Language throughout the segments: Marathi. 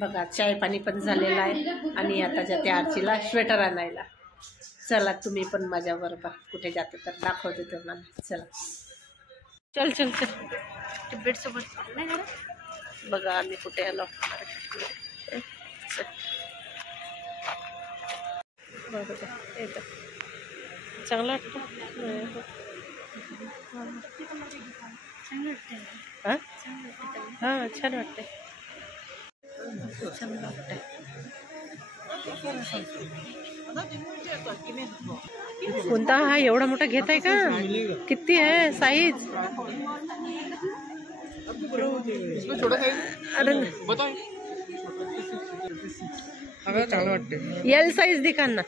बघा चाय पाणी पण झालेलं आहे आणि आता जाते आरचीला स्वेटर आणायला. चला तुम्ही पण माझ्याबरोबर कुठे जाते तर दाखवते तुम्हाला. चला चल चल चल बेट सोबत बघा आम्ही कुठे आलो. बघा येतं चांगलं वाटतं. हां हां छान वाटते. छान वाटते. कोणता हा एवढा मोठा घेत आहे का? किती आहे साईज? अरे चांगलं वाटते. एल साईज दिखा ना.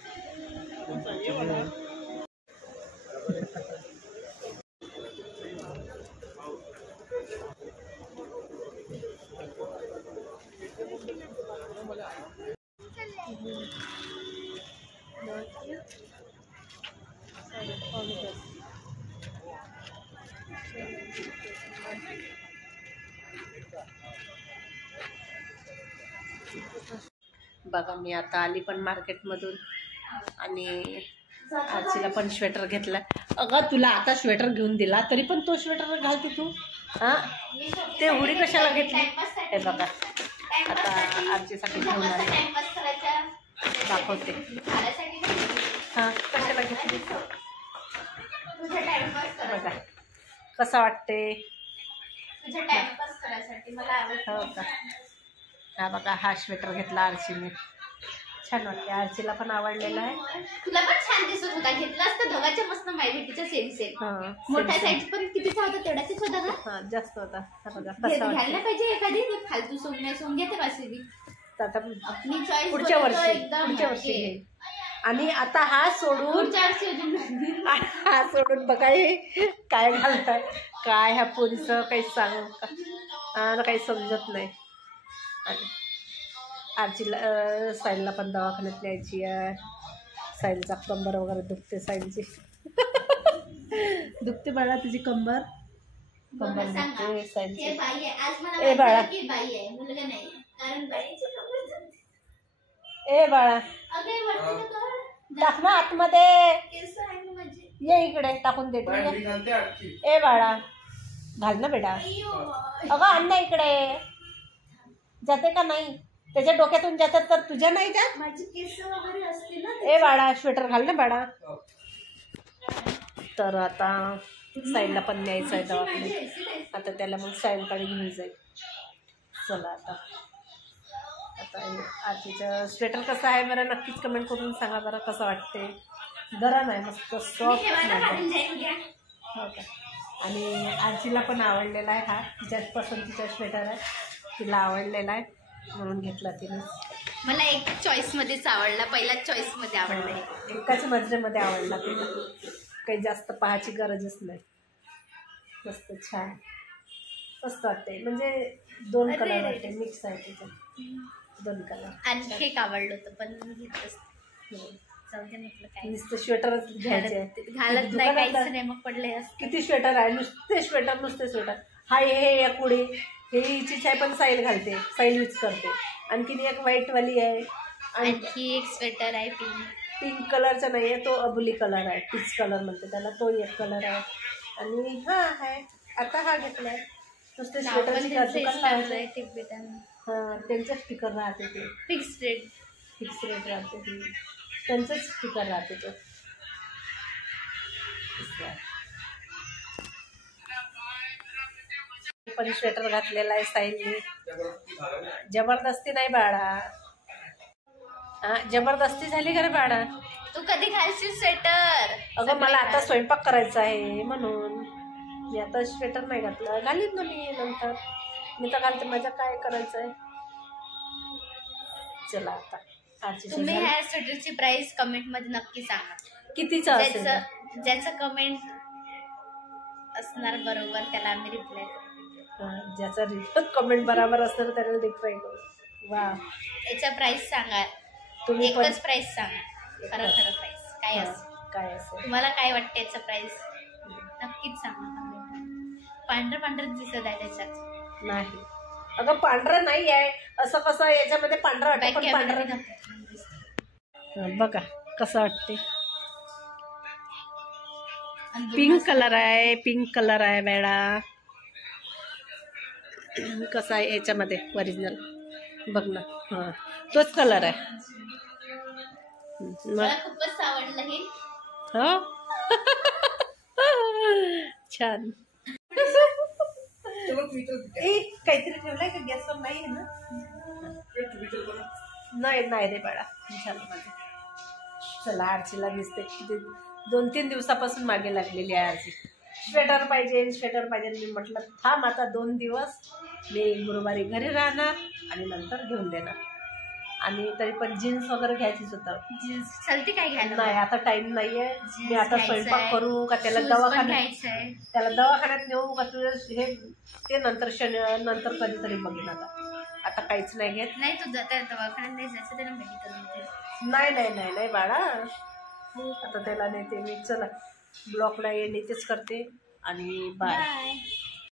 बघा मी आता आली पण मार्केटमधून आणि आजीला पण स्वेटर घेतला. अगं तुला आता स्वेटर घेऊन दिला तरी पण तो स्वेटर घालते तू. हां ते हुडी कशाला घेतली? हे बघा आता आजीसाठी घेऊन आले दाखवते. हां कशाला घेतली बघा कसं वाटते. हो का? हा बघा हा स्वेटर घेतला आरशीने. छान वाटते. आरशीला पण आवडलेला आहे. तुला पण छान दिसत होता. घेतला असता दोघांच्या मस्त मायभेटीचा सेम सेम. मोठा साईज पण कितीचा होता तेवढाच होता ना. हा जास्त होता. हा बघा घ्यायला पाहिजे एखादी फालतू सोंग सोंग घेते वासे बी. आता आपली चॉईस पुढच्या वर्षी घेईल. आणि आता हा सोडून हा सोडून बघा हे काय घालतात काय ह्या पोरीचं काही सांगू का काही समजत नाही. आणि आरचीला साईलला पण दवाखान्यात न्यायची आहे. साईलचा कंबर वगैरे दुखते. साईलची दुखते बाळा तुझी कंबर. कंबर दुखते साईलची. ए बाळा ए बाळा टाक ना आतमध्ये. ये इकडे टाकून देते. ए बाळा घाल ना बेटा. अगं आण ना इकडे. जाते का नाही? त्याच्या डोक्यातून जातात तर तुझ्या नाही जात. माझी केस वगैरे असतील ना. ए बाळा स्वेटर घाल ना बाळा. तर आता साईलला पण न्यायचं आहे दवाखान्यात. आता त्याला मग साईलकडे घेऊन जाईल. चला आता आजीचं स्वेटर कसं आहे बरं नक्कीच कमेंट करून सांगा बरं कसं वाटते. गरम आहे मस्त सॉफ्ट. हो का? आणि आजीला पण आवडलेला आहे हा. तिच्याच पसंतीचा स्वेटर आहे. तिला आवडलेला आहे म्हणून घेतला तिने. मला एक चॉईस मध्येच आवडला. पहिल्याच चॉईस मध्ये आवडला. एकाच मजरेमध्ये आवडला तिला. काही जास्त पाहायची गरजच नाही. मस्त छान मस्त वाटते. म्हणजे दोन कलर वाटते मिक्स आहे त्याच्यात. दोन कलर. आणखी एक आवडलं होतं पण घेतलंच जाऊ दे म्हटलं. काय नुसतं स्वेटरच घ्यायचे. घालत नाही काहीच नाही मग पडले. किती स्वेटर आहे. नुसते स्वेटर. हा हे पुढे हे हिचीच आहे पण साईल घालते. साईल यूज करते. आणखीन एक व्हाईटवाली आहे. आणखी एक स्वेटर आहे पिंक कलरचा नाही आहे तो अबुली कलर आहे. पीच कलर म्हणते त्याला. तो एक कलर आहे. आणि हा आहे आता हा घेतलाय. नुसते स्वेटरची दुकान लावायचं. हां त्यांचं स्टिकर राहते ते. फिक्स रेट राहते ते. त्यांचंच स्टिकर राहते तो. पण स्वेटर घातलेला आहे साईलने. जबरदस्ती नाही बाळा. हा जबरदस्ती झाली का रे बाळा? तू कधी घालशील स्वेटर? अगं मला आता स्वयंपाक करायचा आहे म्हणून मी आता स्वेटर नाही घातलं. घालीन ना मी नंतर. मी तर घालते. माझं काय करायचं आहे. चला आता तुम्ही ह्या स्वेटरची प्राइस कमेंट मध्ये नक्की सांगा. कितीचं असेल? ज्याचं कमेंट असणार बरोबर त्याला आम्ही रिप्लाय करू. ज्याचा कमेंट बरोबर असतं त्याला रिप्लाय करू. वा याचा प्राइस सांगा. तुम्ही एकच प्राइस सांगा. खरं प्राइस काय असेल तुम्हाला काय वाटतं याचं प्राइस नक्कीच सांगा. पांढरं दिसत आहे त्याच्यात. नाही अगं पांढरं नाही आहे, असं कसं याच्यामध्ये पांढरं वाटतं पण पांढरं बघा कसं वाटते. पिंक कलर आहे, पिंक कलर आहे मॅडा. कसा आहे याच्यामध्ये ओरिजिनल बघ ना. हा तोच कलर आहे. मला खूपच आवडलं हे. हो छान. काहीतरी ठेवलंय का गॅसवर? नाही आहे ना? नाही नाही रे बाळा झालं माझं. चला आरचीला दिसते 2-3 दिवसापासून मागे लागलेली आहे आरची. स्वेटर पाहिजे स्वेटर पाहिजे. मी म्हटलं थांब आता 2 दिवस, मी गुरुवारी घरी राहणार आणि नंतर घेऊन देणार. आणि तरी पण जीन्स वगैरे घ्यायचीच होतं. जीन्स चालते काय घ्यायला? नाही आता टाइम नाहीये. मी आता स्वयंपाक करू का त्याला Shoes पण दवाखान्यात घ्यायचंय. त्याला दवाखान्यात नेऊ का तुझं हे ते नंतर नंतर कधीतरी बघेन. आता काहीच नाही घेत. नाही तू जाता दवाखान्यात नाही जायचं, त्याला मेडिकल. नाही नाही नाही नाही बाळा, आता त्याला नेते मी. चला ब्लॉकला ये नेतेच करते आणि बाय.